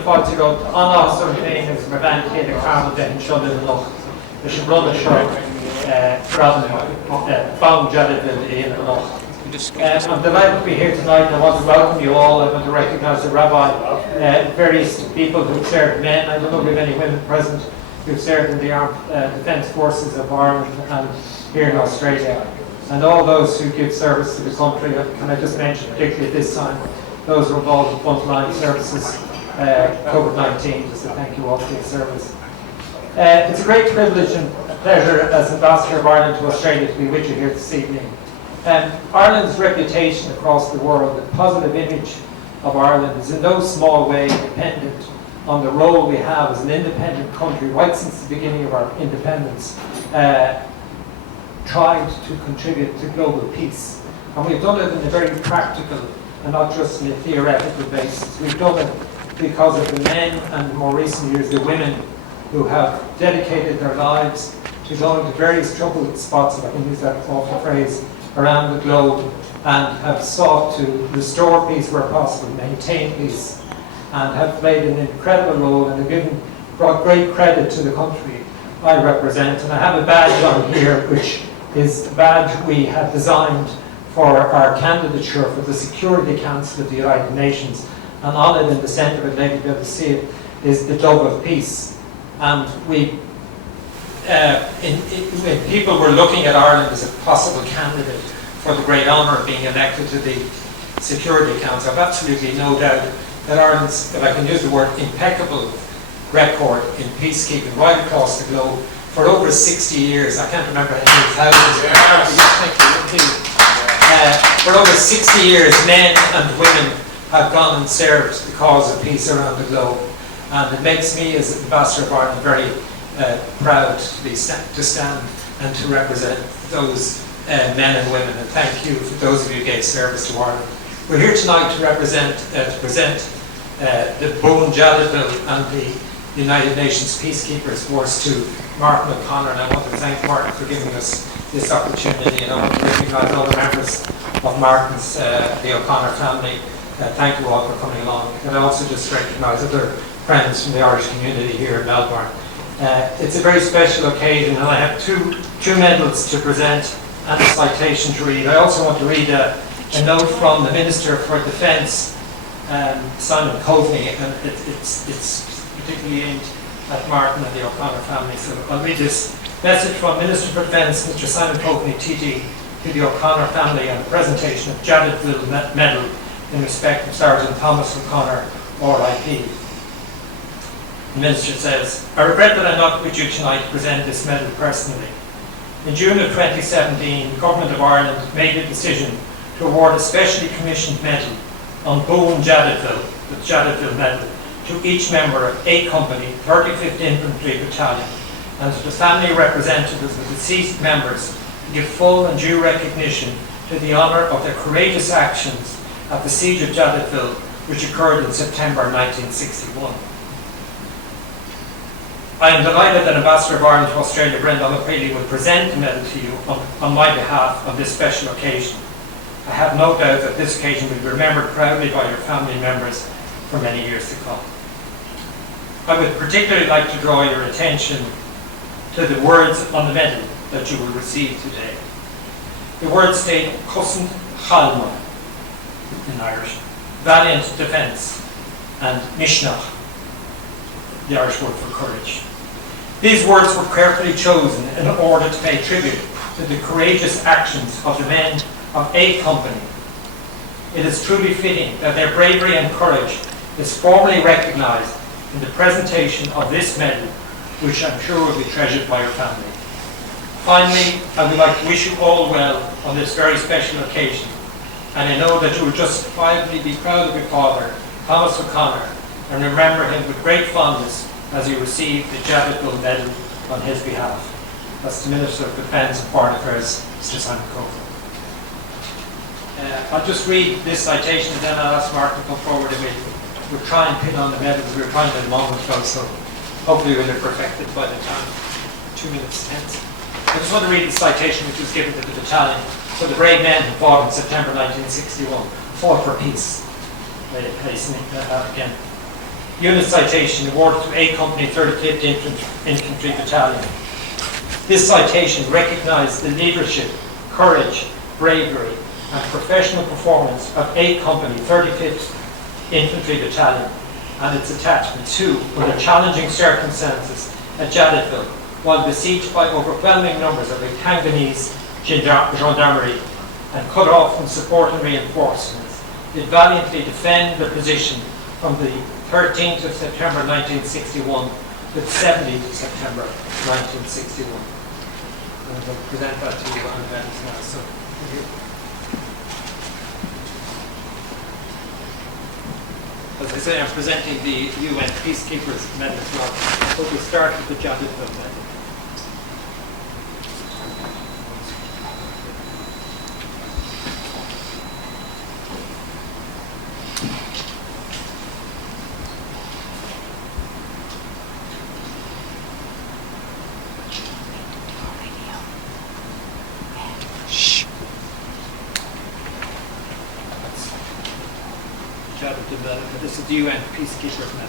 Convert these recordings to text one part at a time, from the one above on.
Fáilte go anású féin is mar bhain chéad a carm de seo in loch. Leis an brother seo found Jadotville in the loch. I'm delighted to be here tonight and I want to welcome you all. I want to recognise the rabbi, various people who've served, men, I don't know if we have any women present, who've served in the Armed Defence Forces of Ireland and here in Australia. And all those who give service to the country, can I just mention particularly at this time, those who are involved in frontline services, COVID-19, just to thank you all for your service. It's a great privilege and pleasure as Ambassador of Ireland to Australia to be with you here this evening. Ireland's reputation across the world, the positive image of Ireland, is in no small way dependent on the role we have as an independent country right since the beginning of our independence, tried to contribute to global peace. And we've done it in a very practical and not just in a theoretical basis. We've done it because of the men and in more recent years the women who have dedicated their lives to going to various troubled spots, if I can use that awful phrase, around the globe and have sought to restore peace where possible, maintain peace, and have played an incredible role and have brought great credit to the country I represent. And I have a badge on here which is the badge we have designed for our candidature for the Security Council of the United Nations. And on it, in the centre of it, maybe you'll be able to see it, is the dove of peace. And when people were looking at Ireland as a possible candidate for the great honour of being elected to the Security Council, I've absolutely no doubt that Ireland's, if I can use the word, impeccable record in peacekeeping right across the globe for over 60 years. I can't remember how many thousands. For over 60 years, men and women have gone and served the cause of peace around the globe. And it makes me, as Ambassador of Ireland, very proud to stand and to represent those men and women. And thank you for those of you who gave service to Ireland. We're here tonight to present the Boone Jadotville and the United Nations Peacekeepers Force to Martin O'Connor. And I want to thank Martin for giving us this opportunity, and I want to recognise all the members of Martin's, the O'Connor family. Thank you all for coming along. And I also just recognise other friends from the Irish community here in Melbourne. It's a very special occasion, and I have two medals to present and a citation to read. I also want to read a note from the Minister for Defence, Simon Coveney, and it's particularly aimed at Martin and the O'Connor family. So I'll read this message from Minister for Defence, Mr. Simon Coveney, TD, to the O'Connor family on the presentation of Jadotville Medal in respect of Sergeant Thomas O'Connor, RIP. The Minister says, I regret that I'm not with you tonight to present this medal personally. In June of 2017, the Government of Ireland made a decision to award a specially commissioned medal on Boone Jadotville, the Jadotville Medal, to each member of A Company, 35th Infantry Battalion, and to the family representatives of deceased members to give full and due recognition to the honour of their courageous actions at the Siege of Jadotville, which occurred in September 1961. I am delighted that Ambassador of Ireland to Australia, Brendan O'Reilly, will present the medal to you on my behalf on this special occasion. I have no doubt that this occasion will be remembered proudly by your family members for many years to come. I would particularly like to draw your attention to the words on the medal that you will receive today. The words state Cosn Chalma in Irish, valiant defence, and Mishnah, the Irish word for courage. These words were carefully chosen in order to pay tribute to the courageous actions of the men of A Company. It is truly fitting that their bravery and courage is formally recognised in the presentation of this medal, which I'm sure will be treasured by your family. Finally, I would like to wish you all well on this very special occasion, and I know that you will justifiably be proud of your father, Thomas O'Connor, and remember him with great fondness as you receive the Jadotville Medal on his behalf. That's the Minister of Defence and Foreign Affairs, Mr. Simon Coveney. I'll just read this citation and then I'll ask Mark to come forward and we'll try and pin on the medals. We were trying to a moment ago, so hopefully we'll have perfected by the time 2 minutes hence. I just want to read the citation which was given to the battalion. So the brave men who fought in September 1961 fought for peace. Again. Unit Citation awarded to A Company 35th Infantry Battalion. This citation recognised the leadership, courage, bravery and professional performance of A Company 35th Infantry Battalion and its attachment to, under challenging circumstances at Jadotville, while besieged by overwhelming numbers of the Congolese gendarmerie and cut off from support and reinforcements, did valiantly defend their position from the 13th of September 1961 to the 17th of September 1961. And I'll present that to you on events now. So, thank you. As I say, I'm presenting the UN Peacekeepers Medal as well. But we start with the Jadotville Medal. Jadotville Medal. This is the UN Peacekeepers Medal.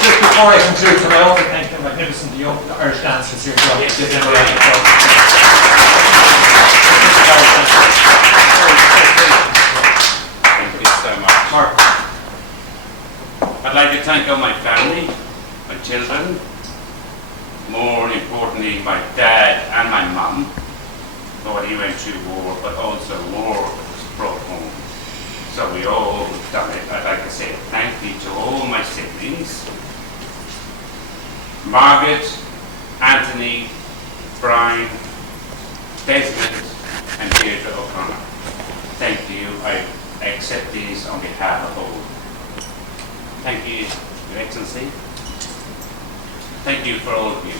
Before I conclude, can I also thank the magnificent young Irish dancers here as well. Give them a round of applause. Thank you so much. Mark. I'd like to thank all my family, my children, more importantly my dad and my mum, though he went through war, but also war was brought home. So we all done it. I'd like to say thank you to all my siblings, Margaret, Anthony, Brian, Desmond and Deirdre O'Connor. Thank you. I accept these on behalf of all. Thank you, Your Excellency. Thank you for all of you.